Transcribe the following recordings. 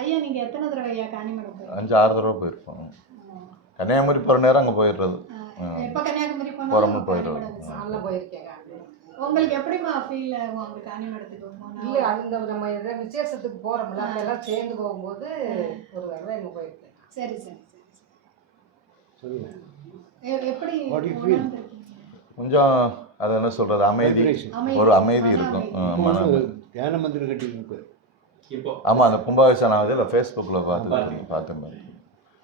ஐயா நீங்க எத்தனை தடவை ஐயா காணிமடம்? அஞ்சு ஆறு தடவை போயிருப்போம். கன்னியாகுமரி போகிற நேரம் அங்கே போயிடுறது. எப்ப கன்னியாகுமரி. காணிமடம் visit. நல்லா போயிருக்கேங்க உங்களுக்கு எப்படிமா ஃபீல் ஆகும் அந்த காணிமடத்துக்கு போனா? இல்லை அந்த நம்ம எதை விசேஷத்துக்கு போகிறோம்ல அங்க எல்லாம் சேர்ந்து போகும்போது ஒரு தடவை எங்க போயிருக்கேன். சரி சரி எப்படி? கொஞ்சம் அதை என்ன சொல்கிறது அமைதி. ஒரு அமைதி இருக்கும். மன தியான மந்திரம் இப்போ ஆமாம் அந்த கும்பாபிஷேகம் ஆகுது இல்லை ஃபேஸ்புக்கில் பார்த்து பார்த்த மாதிரி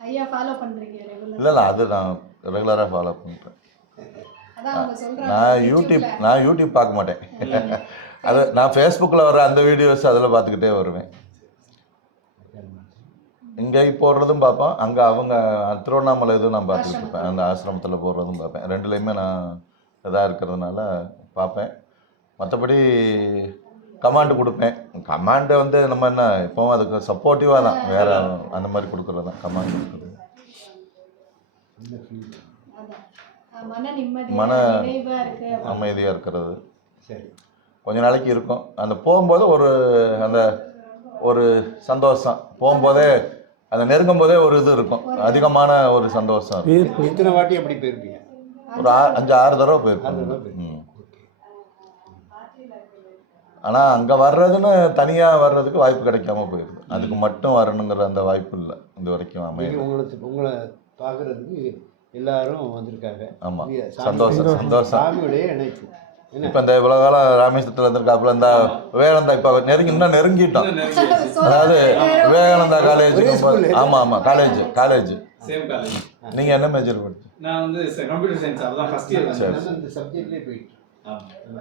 ஐயா ஃபாலோ பண்றீங்க ரெகுலர் இல்லை இல்லை அது நான் ரெகுலராக ஃபாலோ பண்ணுறேன் நான் யூடியூப் நான் யூடியூப் பார்க்க மாட்டேன். அது நான் ஃபேஸ்புக்கில் வர அந்த வீடியோஸ் அதில் பார்த்துக்கிட்டே வருவேன். இங்கே போடுறதும் பார்ப்பேன் அங்கே அவங்க திருவண்ணாமலை இதுவும் நான் பார்த்துக்கிட்டு இருப்பேன். அந்த ஆசிரமத்தில் போடுறதும் பார்ப்பேன். ரெண்டுலேயுமே நான் இதாக இருக்கிறதுனால பார்ப்பேன். மற்றபடி கமாண்டு கொடுப்பேன். கமாண்டை வந்து நம்ம என்ன இப்போவும் அதுக்கு சப்போர்ட்டிவாக தான். வேறு அந்த மாதிரி கொடுக்குறது தான் கமாண்ட் கொடுக்குறது. மன. அமைதியாக இருக்கிறது. சரி. கொஞ்ச நாளைக்கு இருக்கும். அந்த போகும்போது ஒரு அந்த ஒரு சந்தோஷம். போகும்போதே அந்த நெருங்கும் போதே ஒரு இது இருக்கும். அதிகமான ஒரு சந்தோஷம். எத்தனை வாட்டி அப்படி போயிருப்பீங்க? ஒரு ஆ- அஞ்சு ஆறு தடவை போயிருக்கோம். ம். ஆனால் அங்கே வர்றதுன்னு தனியாக வர்றதுக்கு வாய்ப்பு கிடைக்காம போயிடுது அதுக்கு மட்டும் வரணுங்கிற அந்த வாய்ப்பு இல்லை இது வரைக்கும் நீங்க அமையும் உங்களை உங்களை பார்க்கறதுக்கு எல்லாரும் வந்திருக்காங்க. ஆமாம் சந்தோஷம் சந்தோஷம். சாமியுடைய இணைப்பு. இப்போ இந்த இவ்வளோ காலம் ராமேஸ்வரத்தில் இருந்திருக்காப்புல இந்த விவேகானந்தா இப்போ நெருங்கி இன்னும் நெருங்கிட்டோம். அதாவது விவேகானந்தா காலேஜ். ஆமாம் ஆமாம் காலேஜ் காலேஜ் சேம் காலேஜ் நீங்கள் என்ன மேஜர் படிச்சு நான் வந்து கம்ப்யூட்டர் சயின்ஸ் அதான் ஃபர்ஸ்ட் இயர் சரி. சப்ஜெக்ட்லேயே போயிட்டு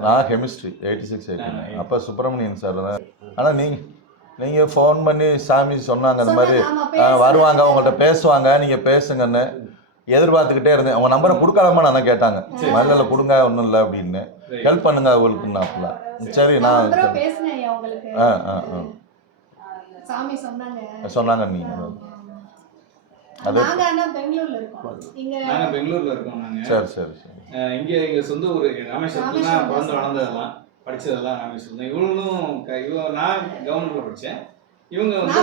நான் chemistry eighty six eighty nine அப்போ சுப்பிரமணியன் சார் தான். ஆனால் நீங்கள் நீங்கள் ஃபோன் பண்ணி சாமி சொன்னாங்க இந்த மாதிரி. வருவாங்க அவங்கள்ட்ட பேசுவாங்க நீங்கள் பேசுங்கன்னு எதிர்பார்த்துக்கிட்டே இருந்தேன். அவங்க நம்பரை கொடுக்கலாமா நான் கேட்டாங்க. மல்லில் கொடுங்க ஒன்றும் இல்லை அப்படின்னு. ஹெல்ப் பண்ணுங்க அவங்களுக்குன்னாப்புல. சரி. நான் நான் பேசினேன் ஐயா உங்களுக்கு ஆ ஆ ஆ. சாமி சொன்னாங்க. சொன்னாங்க நீங்கள் அது நாங்க பெங்களூர்ல இருக்கோம். நாங்க பெங்களூர்ல இருக்கோம் நாங்க. சரி சரி சரி. அஹ் இங்க எங்க சொந்த ஊர் ராமேஸ்வரத்துல தான் பிறந்து வளர்ந்ததெல்லாம் படிச்சதெல்லாம் ராமேஸ்வரம் தான். இவங்களும் க- இவ நான் கவர்மெண்ட்ல படிச்சேன். இவங்க வந்து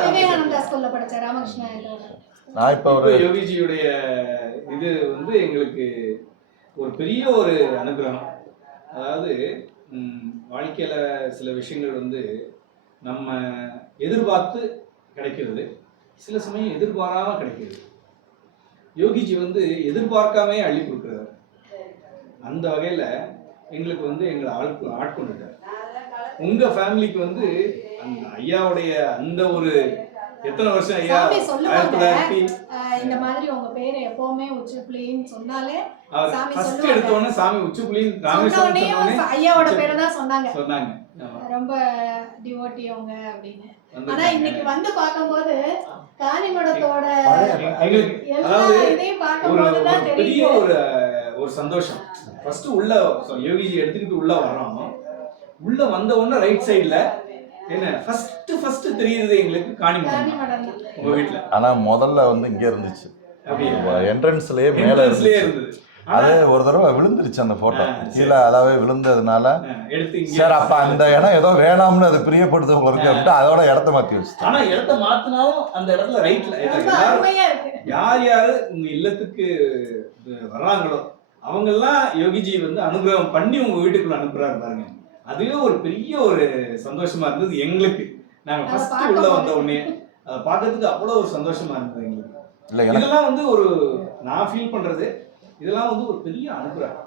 நான் இப்போ ஒரு யோகிஜியுடைய இது வந்து எங்களுக்கு ஒரு பெரிய ஒரு அனுகிரகம். அதாவது வாழ்க்கையில சில விஷயங்கள் வந்து நம்ம எதிர்பார்த்து கிடைக்கிறது. சில சமயம் எதிர்பாராம கிடைக்கிறது. யோகிஜி வந்து எதிர்பார்க்காமே அள்ளி கொடுக்குறாரு. அந்த வகையில எங்களுக்கு வந்து எங்களை ஆட்கு ஆட்கொண்டுட்டார். உங்க ஃபேமிலிக்கு வந்து அந்த ஐயாவுடைய அந்த ஒரு எத்தனை வருஷம் ஐயா ஆயிரத்தி தொள்ளாயிரத்தி இந்த மாதிரி உங்க பேரு எப்பவுமே உச்சுப்புலின்னு சொன்னாலே ஃபர்ஸ்ட் சொல்லுவாங்க. எடுத்த உடனே சாமி உச்சிப்புலின்னு ராமேஸ்வரம் ஐயாவோட பேரை தான் சொன்னாங்க. சொன்னாங்க. ரொம்ப டிவோட்டி அவங்க அப்படின்னு ஆனா இன்னைக்கு வந்து பார்க்கும்போது காணிமடத்தோட அதாவது பெரிய ஒரு ஒரு சந்தோஷம். ஃபர்ஸ்ட் உள்ள யோகிஜி எடுத்துக்கிட்டு உள்ள வர்றோம். உள்ள வந்த உடனே ரைட் சைடுல என்ன? ஃபர்ஸ்ட் ஃபர்ஸ்ட் தெரியுது எங்களுக்கு காணிமடம். உங்க வீட்ல. ஆனால் முதல்ல வந்து இங்கே இருந்துச்சு? என்ட்ரன்ஸ்லேயே மேலே இருந்துச்சு. இருந்தது. அது ஒரு தடவை விழுந்துருச்சு அந்த போட்டோ. கீழே அதாவே விழுந்ததுனால சரி அப்ப அந்த இடம் ஏதோ வேணாம்னு அது பிரியப்படுது உங்களுக்கு அப்படின்ட்டு அதோட இடத்த மாத்தி வச்சுட்டேன். ஆனா இடத்த மாத்தினாலும் அந்த இடத்துல ரைட்ல இருக்கு. யார் யாரு உங்க இல்லத்துக்கு வர்றாங்களோ அவங்க எல்லாம் யோகிஜி வந்து அனுகிரகம் பண்ணி உங்க வீட்டுக்குள்ள அனுப்புறாரு பாருங்க. அதுவே ஒரு பெரிய ஒரு சந்தோஷமா இருந்தது எங்களுக்கு. நாங்க அதை ஃபர்ஸ்ட் உள்ள. வந்த உடனே அதை பார்க்கறதுக்கு அவ்வளவு ஒரு சந்தோஷமா இருந்தது எங்களுக்கு. இல்ல இதெல்லாம் வந்து ஒரு நான் ஃபீல் பண்றது இதெல்லாம் வந்து ஒரு பெரிய அனுகிரகம்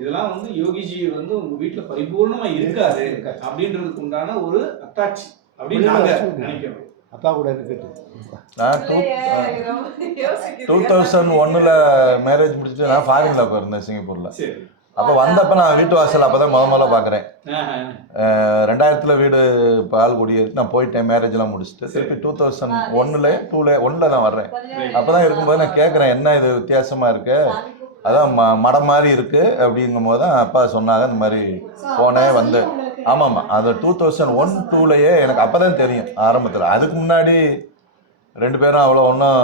இதெல்லாம் வந்து யோகிஜி வந்து உங்க வீட்டுல பரிபூர்ணமா இருக்காரு அப்படின்றதுக்கு உண்டான ஒரு அத்தாட்சி அப்படின்னு நாங்க நினைக்கிறோம். அப்பா கூட இருக்கட்டும். நான் டூ தௌசண்ட் ஒன்னில் மேரேஜ் முடிச்சுட்டு நான் ஃபாரினில் போயிருந்தேன் சிங்கப்பூரில். சரி. அப்போ வந்தப்போ நான் வீட்டு வாசல் அப்போ தான் முத முதல்ல பார்க்குறேன் ரெண்டாயிரத்தில் வீடு பால் குடியேறி நான் போயிட்டேன் மேரேஜ்லாம் முடிச்சுட்டு. திருப்பி டூ தௌசண்ட் ஒன்னில் டூவில் ஒன்னில் தான் வர்றேன். அப்போ தான் இருக்கும்போது நான் கேட்குறேன் என்ன இது வித்தியாசமாக இருக்கு? அதான் ம மடம் மாதிரி இருக்கு அப்படிங்கும் போது தான் அப்பா சொன்னாங்க இந்த மாதிரி போனேன் வந்து. உங்களுக்கு. ஆமாம்மா. அது டூ தௌசண்ட் ஒன் டூலையே எனக்கு அப்போ தான் தெரியும் ஆரம்பத்தில். அதுக்கு முன்னாடி ரெண்டு பேரும் அவ்வளோ ஒன்றும்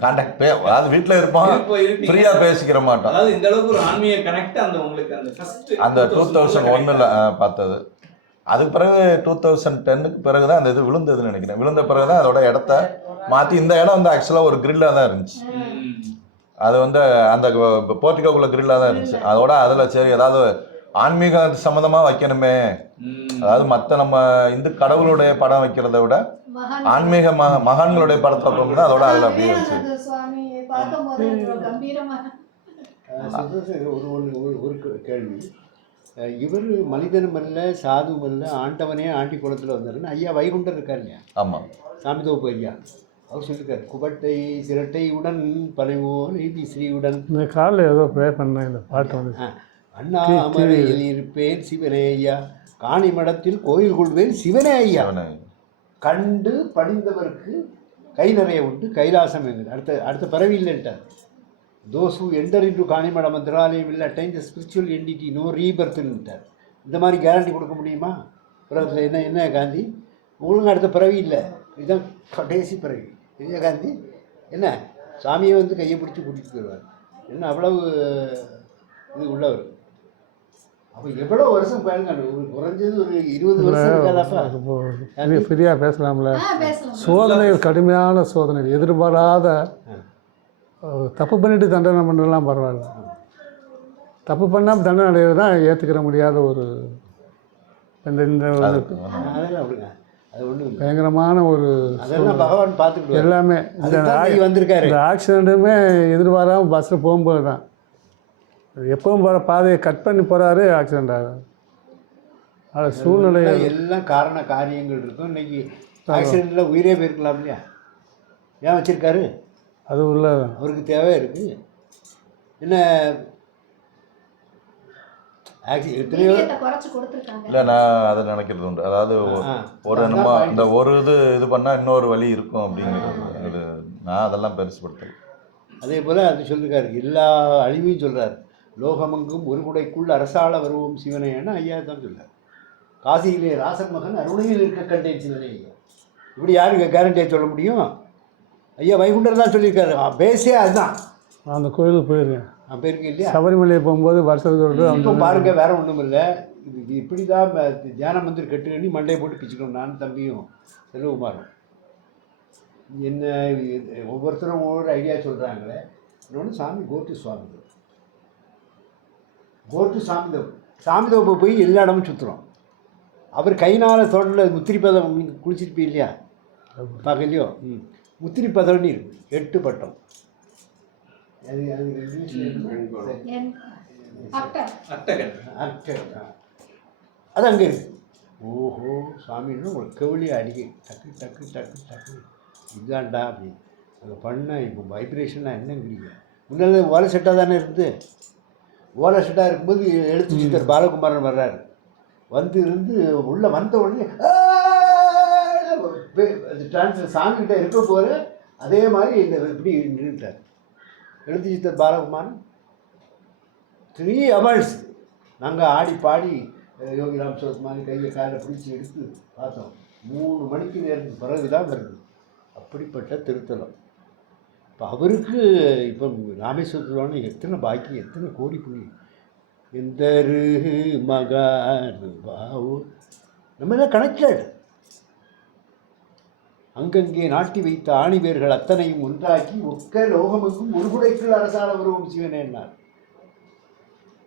கான்டாக்ட் பே அதாவது வீட்டில் இருப்போம். இருப்ப- இருப்பீங்க. ஃப்ரீயாக பேசிக்கிற மாட்டோம். அதாவது இந்த அளவுக்கு ஒரு ஆன்மீக கனெக்ட் அந்த உங்களுக்கு அந்த ஃபர்ஸ்ட் அந்த டூ தௌசண்ட் ஒன்னில் பார்த்தது. அதுக்கு பிறகு டூ தௌசண்ட் டென்னுக்கு பிறகு தான் அந்த இது விழுந்ததுன்னு நினைக்கிறேன். விழுந்த பிறகு தான் அதோட இடத்த மாற்றி இந்த இடம் வந்து ஆக்சுவலாக ஒரு கிரில்லாக தான் இருந்துச்சு. அது வந்து அந்த போர்ட்டிகோக்குள்ள கிரில்லாக தான் இருந்துச்சு. அதோட அதில் சரி ஏதாவது ஆன்மீக சம்மந்தமாக வைக்கணுமே. அதாவது மற்ற நம்ம இந்து கடவுளுடைய படம் வைக்கிறத விட ஆன்மீக மக மகான்களுடைய படத்தை தான் அதோட அதில் அப்படியே வச்சு ஒரு ஒன்று ஒரு கேள்வி. இவர் மனிதனும் அல்ல சாதுவும் அல்ல ஆண்டவனே ஆண்டி குளத்தில் வந்தாருன்னு ஐயா வைகுண்டர் இருக்கார் இல்லையா? ஆமாம் சாமிதோப்பு ஐயா. அவர் சொல்லியிருக்காரு குபட்டை சிரட்டை உடன் பனைவோன் ஸ்ரீயுடன். இந்த காலில் ஏதோ ப்ரே பண்ணேன் இந்த பாட்டு வந்து அண்ணாமலையில் இருப்பேன் சிவனே ஐயா காணி மடத்தில் கோயில் கொள்வேன் சிவனே ஐயா. அவனை கண்டு படிந்தவருக்கு கை நிறைய உண்டு கைலாசம் எங்குது அடுத்த அடுத்த பறவை இல்லைன்ட்டார் தோஸ் ஹூ என்டர் இன்டு காணிமட மந்திராலயம் இல்லை attain the spiritual entity no ரீபர்த்துன்னுட்டார் இந்த மாதிரி கேரண்டி கொடுக்க முடியுமா? உலகத்தில் என்ன என்ன காந்தி? உங்களுக்கு அடுத்த பிறவி இல்லை. இதுதான் கடைசி பிறவி. இல்லையா காந்தி? என்ன? சாமியை வந்து கையை பிடிச்சி கூட்டிகிட்டு போயிடுவார். என்ன அவ்வளவு இது உள்ளவர். அப்போ எவ்வளோ வருஷம் பாருங்க ஒரு குறைஞ்சது ஒரு இருபது வருஷம் இருக்காதாப்பா பெரிய ஃப்ரீயாக பேசலாம்ல. ஆ பேசலாம். சோதனைகள் கடுமையான சோதனை எதிர்பாராத தப்பு பண்ணிட்டு தண்டனை பண்ணலாம் பரவாயில்ல. தப்பு பண்ணாமல் தண்டனை அடைகிறது தான் ஏற்றுக்கிற முடியாத ஒரு இந்த இந்த பயங்கரமான ஒரு எல்லாமே. இந்த அதுதான் ஆ- நீ வந்திருக்காரு. இந்த ஆக்சிடெண்ட்டுமே எதிர்பாராமல் பஸ்ஸில் போகும்போது தான் எப்பவும் போகிற பாதையை கட் பண்ணி போகிறாரு ஆக்சிடெண்ட் ஆகும் அது சூழ்நிலை எல்லாம் காரண காரியங்கள் இருக்கும். இன்னைக்கு ஆக்சிடெண்ட்டில் உயிரே போயிருக்கலாம் இல்லையா? ஏன் வச்சிருக்காரு? அது உள்ள அவருக்கு தேவை இருக்கு. என்ன? இல்லை நான் அதை நினைக்கிறது உண்டு. அதாவது ஒரு நம்ம. இந்த ஒரு இது இது பண்ணால் இன்னொரு வழி இருக்கும் அப்படிங்கிறது அது நான் அதெல்லாம் பெருசுப்படுத்தேன் அதே போல் அது சொல்லியிருக்காரு எல்லா அழிவையும் சொல்றார். லோகமெங்கும் ஒரு குடைக்குள் அரசாள வருவோம் சிவனையன்னு ஐயா தான் சொல்றார். காசியிலே ராசன் மகன் அருணையில் இருக்க கண்டேன் சிவனை. ஐயா இப்படி யாருக்கு கேரண்டியாக சொல்ல முடியும்? ஐயா வைகுண்டர் தான் சொல்லியிருக்காரு. பேஸே அதுதான். அந்த கோயிலுக்கு போயிருக்கேன். நான் போயிருக்கேன் இல்லையா? சபரிமலை போகும்போது வருஷத்துக்கு ஒரு பாருங்க வேற ஒன்றும் இல்லை. இது இப்படி தான் தியான மந்திர் கட்டு பண்ணி மண்டையை போட்டு பிச்சுக்கணும். நானும் தம்பியும் செல்வகுமாரும். என்ன ஒவ்வொருத்தரும் ஒவ்வொரு ஐடியா சொல்கிறாங்களே இன்னொன்று சாமி கோட்டு கோட்டு சாமிதேவ். சாமிதேவ் போய் எல்லா இடமும் சுற்றுறோம் அவர் கைனால் தொடரில் முத்திரி பதம் நீங்கள் குளிச்சிருப்பீங்க இல்லையா பார்க்கலையோ? ம். முத்திரி பதம்னு இருக்கு. எட்டு பட்டம். அது அது. அது அங்கே இருக்கு. ஓஹோ சாமின்னு உங்களுக்கு கெவிலி அடிக்க டக்கு டக்கு டக்கு டக்கு. இதாண்டா அப்படி. அங்கே பண்ண இப்போ வைப்ரேஷன்லாம் என்னங்கிறீங்க. முன்னாடி ஓலை செட்டாக தானே இருந்து ஓலை செட்டாக இருக்கும்போது எழுத்து சித்தர் பாலகுமாரன் வர்றாரு. வந்து இருந்து உள்ளே வந்த உடனே டிரான்ஸ்ஃபர் சாமிகிட்ட இருக்க போகிற அதே மாதிரி இந்த இப்படி நின்றுட்டார். எழுத்து சித்தர் பாலகுமாரன் த்ரீ ஹவர்ஸ் நாங்கள் ஆடி பாடி யோகி ராம் சோத் மாதிரி கையை காலை பிடிச்சி எடுத்து பார்த்தோம். மூணு மணிக்கு நேரத்துக்கு பிறகு தான் வருது. அப்படிப்பட்ட திருத்தலம். இப்போ அவருக்கு இப்போ ராமேஸ்வரத்தில் எத்தனை பாக்கி எத்தனை கோடி புண்ணியம். எந்த மகானுபாவு நம்ம எல்லாம் கனெக்டட் அங்கங்கே நாட்டி வைத்த ஆணிவேர்கள் அத்தனையும் ஒன்றாக்கி ஒக்க லோகமெங்கும் ஒரு குடைக்குள் அரசாள வருவோம் சிவனே என்னார்.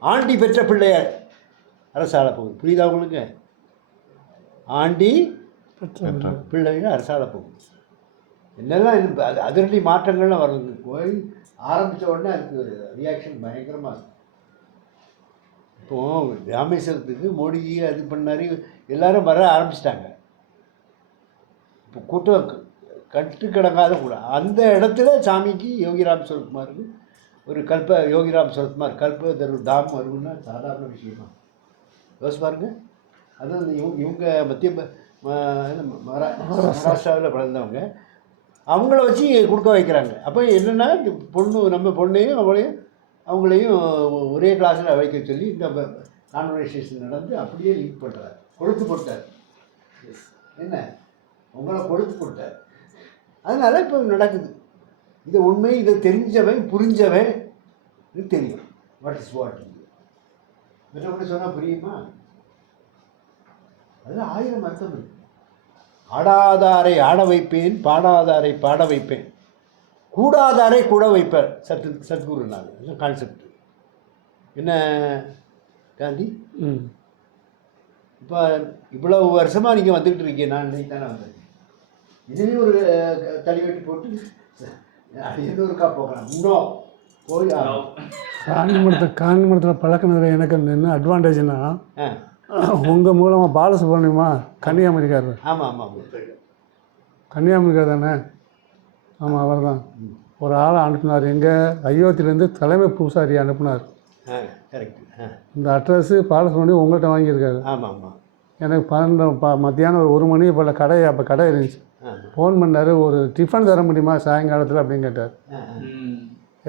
ஆண்டி பெற்ற பிள்ளையார் அரசாள போகுது. புரியுதா உங்களுக்கு? ஆண்டி பிள்ளைகள் அரசாள போகுது. என்னெல்லாம் இது அது அதிரடி மாற்றங்கள்லாம் வருது கோயில் ஆரம்பித்த உடனே அதுக்கு ரியாக்ஷன் பயங்கரமாக இருக்கும் இப்போது ராமேஸ்வரத்துக்கு மோடிஜி அது பண்ணாரு எல்லாரும் வர ஆரம்பிச்சிட்டாங்க. இப்போ கூட்டம் கட்டு கட்டுக்கடங்காத கூட அந்த இடத்துல சாமிக்கு யோகிராம் சரத்குமாருக்கு ஒரு கல்ப யோகிராம் சரத்குமார் கல்ப தரு தாம் வரும்னா சாதாரண விஷயமா? யோசி பாருங்க. அதுவும் இவங்க இவங்க மத்திய ம- மரா- மகாராஷ்டிராவில் பிறந்தவங்க. அவங்கள வச்சு கொடுக்க வைக்கிறாங்க. அப்போ என்னென்னா பொண்ணு நம்ம பொண்ணையும் அவளையும் அவங்களையும் ஒரே கிளாஸில் வைக்க சொல்லி இந்த கான்வர்சேஷன் நடந்து அப்படியே லீக் பண்ணுறார் கொடுத்து போட்டார். என்ன? உங்களை கொடுத்து போட்டார். அதனால இப்போ நடக்குது. இந்த உண்மை இதை தெரிஞ்சவன் புரிஞ்சவன் தெரியும். வாட் இஸ் வாட் மற்றபடி சொன்னால் புரியுமா? அதில் ஆயிரம் அர்த்தம் இருக்குது ஆடாதாரை ஆட வைப்பேன் பாடாதாரை பாட வைப்பேன். கூடாதாரை கூட வைப்பேன் சத்து சத்குரு நான் இதுதான் கான்செப்ட் என்ன காந்தி? இப்போ இவ்வளவு வருஷமாக நீங்கள் வந்துக்கிட்டு இருக்கீங்க நான் இன்னைக்கு தானே வந்தேன். இதுலேயும் ஒரு அஹ், தடி வெட்டி போட்டு எண்ணூறுக்கா போகலாம். இன்னும் போய் ஆகணும். காஞ்சிபுரத்தில் காஞ்சிபுரத்தில் பழக்கினதுல எனக்கு என்ன அட்வான்டேஜ்னா உங்கள் மூலமாக பாலசுப்ரமணியமா? கன்னியாகுமரிக்காரர். ஆமாம் ஆமாம் கன்னியாகுமரிக்கார் தானே ஆமாம் அவர் தான் ஒரு ஆளை அனுப்புனார். எங்கே அயோத்தியிலேருந்து தலைமை பூசாரி அனுப்புனார். இந்த அட்ரஸு பாலசுப்ரமணியம் உங்கள்கிட்ட வாங்கியிருக்காரு. ஆமாம் ஆமாம் எனக்கு பன்னெண்டு ப மத்தியானம் ஒரு ஒரு மணி போல் கடை அப்போ கடை இருந்துச்சு. ஃபோன் பண்ணார். ஒரு டிஃபன் தர முடியுமா சாயங்காலத்தில் அப்படின்னு கேட்டார்.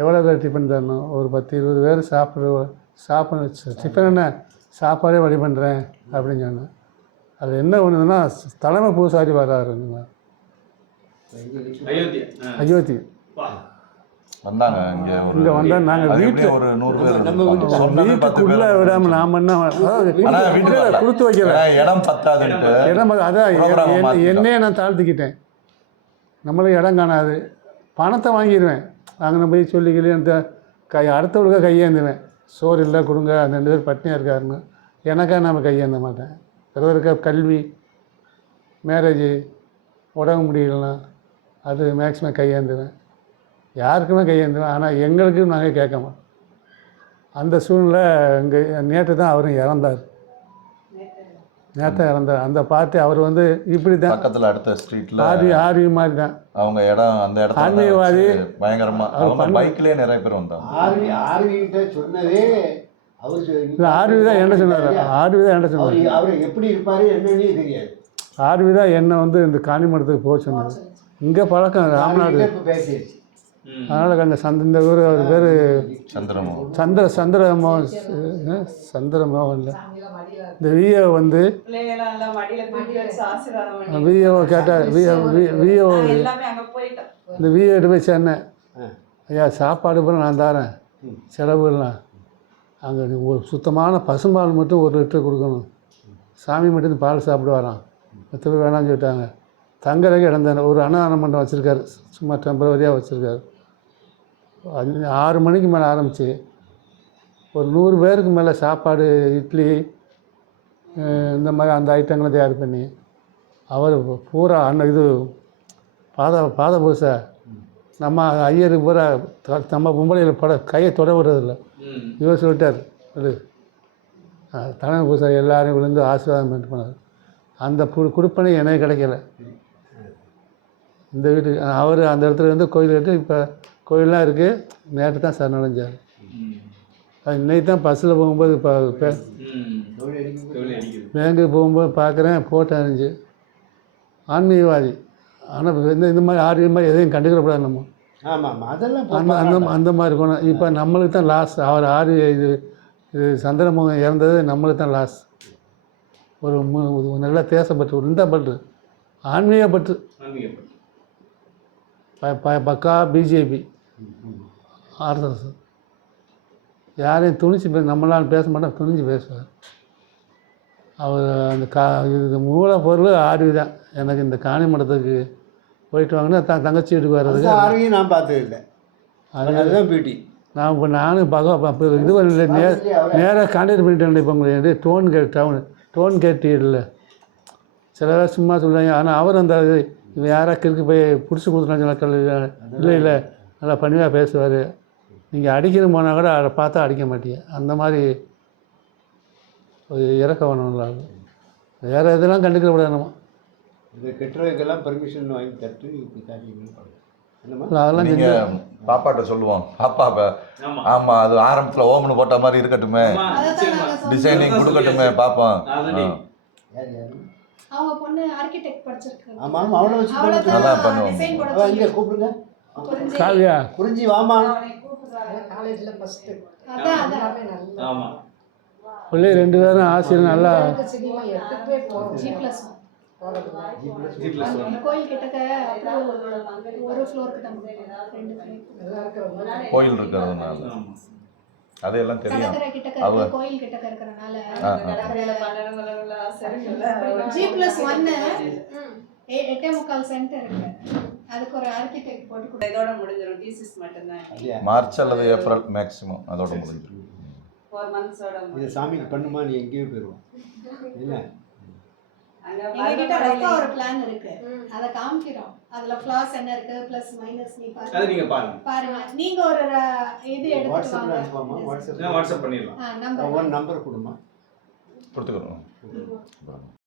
எவ்வளோ பேர் டிஃபன் தரணும்? ஒரு பத்து இருபது பேர் சாப்பிட சாப்பிட டிஃபன் என்ன? சாப்பாடே வழி பண்ணுறேன் அப்படின்னு சொன்னேன். அது என்ன ஒன்றுதுன்னா தலைமை பூசாரி ஆ. அயோத்தி. வா. வந்தாங்க இங்கே ஒரு இங்கே வந்தால் நாங்கள் அது வீட்டு எப்படியும் ஒரு நூறு பேர் வீட்டுக்குள்ளே விடாமல் நாம் என்ன வரல. கொடுத்து வைக்கல. இடம் பத்தாதுன்ட்டு இடம் அது- அதான். என்னையே நான் தாழ்த்திக்கிட்டேன். நம்மளுக்கு இடம் காணாது. பணத்தை வாங்கிடுவேன். அங்கே போய் சொல்லி கிளி அந்த கை அடுத்தவளுக்காக கையேந்துவேன். சோறு இல்லை கொடுங்க. அந்த ரெண்டு பேர் பட்டினியாக இருக்காருன்னு எனக்காக நம்ம கையேந்த மாட்டேன். பிறகு கல்வி மேரேஜு உடம்பு முடியலன்னா அது மேக்ஸிமம் கையேந்துவேன் யாருக்குமே கையேந்துவேன் ஆனால் எங்களுக்கும் நாங்கள் கேட்க மாட்டோம். அந்த சூழ்நிலை எங்கள் நேற்று தான் அவரும் இறந்தார். நேற்று இறந்தார் அந்த பார்ட்டி அவர் வந்து இப்படி தான் பக்கத்துல அடுத்த ஸ்ட்ரீட்ல ஆர்வி ஆர்வி மாதிரி தான் அவங்க இடம் அந்த இடத்துல ஆன்மீகவாதி. வச்சு பயங்கரமா. அவங்க பைக்லயே நிறைய பேர் வந்தாங்க. ஆர்வி ஆர்விகிட்ட சொன்னதே அவர் ஆர்வி தான் என்ன சொன்னார்? ஆர்வி தான் என்ன சொன்னார்? அவர் எப்படி இருப்பாரு என்னன்னே தெரியாது. ஆர்வி தான் என்னை வந்து இந்த காணிமடத்துக்கு போக சொன்னார். இங்கே பழக்கம் ராமநாடு. ம். அதனால் அங்கே சந்த இந்த ஊர் அவர் பேர் சந்திரமோகன். சந்திர சந்திரமோகன் அஹ், சந்திரமோகன் இல்லை. இந்த விஏ வந்து விஏஓ கேட்டார் அங்க போயிட்டோம். இந்த விஏட்டு போய் சொன்னேன் ஆ. ஐயா சாப்பாடு பூரா நான் தரேன். செலவுலாம் அங்கே ஒரு சுத்தமான பசும்பால் மட்டும் ஒரு லிட்டர் கொடுக்கணும். சாமி மட்டும் இந்த பால் சாப்பிட்டு வரான் மற்ற பேர் வேணாம்னு சொல்லிட்டாங்க. தங்கறதுக்கு இடம் தானே. ஒரு அன்னதான மண்டபம் வச்சுருக்காரு. சும்மா டெம்பரவரியாக வச்சுருக்காரு. அஞ்சு ஆறு மணிக்கு மேலே ஆரம்பிச்சு. ஒரு நூறு பேருக்கு மேலே சாப்பாடு இட்லி இந்த மாதிரி அந்த ஐட்டங்களை தயார் பண்ணி அவர் பூரா அன்ன இது பாத பாத பூசை. நம்ம ஐயருக்கு பூரா நம்ம பொம்பளையில் பட கையை தொட விடுறதில்ல. இவர் சொல்லிட்டார் அது தலைமை பூசை எல்லாரும் விழுந்து ஆசீர்வாதம் பண்ணிட்டு போனார். அந்த கு கொடுப்பனை எனக்கு கிடைக்கல. இந்த வீட்டுக்கு அவர் அந்த இடத்துல இருந்து கோயில் கட்டி இப்போ கோயிலெலாம் இருக்குது நேற்று தான் சரணடைஞ்சார். அது இன்னைக்கு தான் பஸ்ஸில் போகும்போது அடிக்குது பேங்க்குக்கு போகும்போது பார்க்குறேன் ஃபோட்டோ இருந்துச்சு ஆன்மீகவாதி. ஆனால் இந்த இந்த மாதிரி ஆர்வம் மாதிரி எதையும் கண்டுக்கிறப்படாது நம்ம. அந்த அந்த அந்த மாதிரி இருக்கணும் இப்போ நம்மளுக்கு தான் லாஸ் அவர் ஆறு இது இது சந்திரமோகன் இறந்தது நம்மளுக்கு தான் லாஸ் ஒரு நல்ல தேசப்பற்று உண்டா பற்று ஆன்மீகப்பற்று. ஆன்மீகப்பட்டு. ப ப பக்கா பிஜேபி ஆர்எஸ்எஸ் யாரையும் துணிச்சு பே நம்மளால் பேச மாட்டோம் துணிஞ்சு பேசுவார் அவர் அந்த கா இது மூலப்பொருள் ஆர்வி தான். எனக்கு இந்த காணி மடத்துக்கு போயிட்டு வாங்கினா த தங்கச்சி வீட்டுக்கு வர்றதுக்கு ஆர்வியும் நான் பார்த்தது இல்லை அதுதான் பியூட்டி நான் இப்போ நானும் பகவ இப்போ இது பண்ணல நே நேராக கான்டாக்ட் பண்ணிட்டேன் இப்போ உங்களுக்கு டோன் கேட் டவுன் டோன் கேட்டு இல்லை சில பேர் சும்மா சொல்லுவாங்க ஆனால் அவர் அந்த இவன் யாரா கிறுக்கு போய் பிடிச்சி கொடுத்துட்டாங்க இல்லை இல்லை நல்லா பணிவாக பேசுவார். நீங்கள் அடிக்கணும் போனால் கூட அதை பார்த்தா அடிக்க மாட்டீங்க அந்த மாதிரி ஒரு இறக்க வேணும்ல வேறு இதெல்லாம் கண்டுக்கிற கூடாது நம்ம. இந்த கெட்டுறதுக்கெல்லாம் பெர்மிஷன் வாங்கி தட்டு இப்படி அதெல்லாம் நீங்க செஞ்சு பாப்பாட்ட சொல்லுவோம். பாப்பா ப- ஆமா. ஆமா அது ஆரம்பத்துல ஓமனு போட்ட மாதிரி இருக்கட்டுமே. டிசைனிங் கொடுக்கட்டுமே பாப்போம். ஆல்ரெடி. யார் யார்? அவங்க பொண்ணு ஆர்கிடெக்ட் படிச்சிருக்கு ஆமாம் ஆமாம் அவளை வச்சு அவளை பண்ணுங்க. நல்லா தான் பண்ணுவாங்க. டிசைன் போட அவள் இங்கே கூப்பிடுங்க. காவியா. குறிஞ்சி வாமா. காலேஜில் ஃபஸ்ட்டு அதான் அதான். எல்லாமே நல்லா. ஆமா. பிள்ளை ரெண்டு பேரும் ஆசிரியர் நல்லா சினிமா எடுத்துகிட்டே போகிறோம் ஜி பிளஸ் கோயில் கிட்டக்க ஒரு- ஒரு ஃப்ளோருக்கு தான் ரெண்டு ஃப்ளோர் கோயில் இருக்கிறதுனால. அதையெல்லாம் தெரியும். அவ- கோயில் கிட்டக்க இருக்கிறனால. ஜி பிளஸ் ஒன்னு எட்டே முக்கால் சென்ட் இருக்கு. அதுக்கு ஒரு ஆர்கிடெக்ட் போட்டு கொடு. இதோட முடிஞ்சிடும் டிசிஸ் மட்டும்தான். மார்ச் அல்லது ஏப்ரல் மேக்ஸிமம் அதோட முடிஞ்சிடும் ஃபோர் மந்த்ஸோட இதை சாமிக்கு பண்ணுமா? நீ எங்கேயோ போயிடுவோம் ரொக்க ஒரு பிளான் இருக்கு. அத காமிக்கிறோம். அதுல ஃபிளாஸ் என்ன இருக்கு? பிளஸ் மைனஸ் நீ பாருங்க நீங்க பாருங்க. பாருங்க. நீங்க ஒரு இது வாங்க. வாட்ஸ்அப் வாட்ஸ்அப் பண்ணிடலாம். நம்பர் ஒன் நம்பர் கொடுமா? கொடுத்துக்கிறோம்.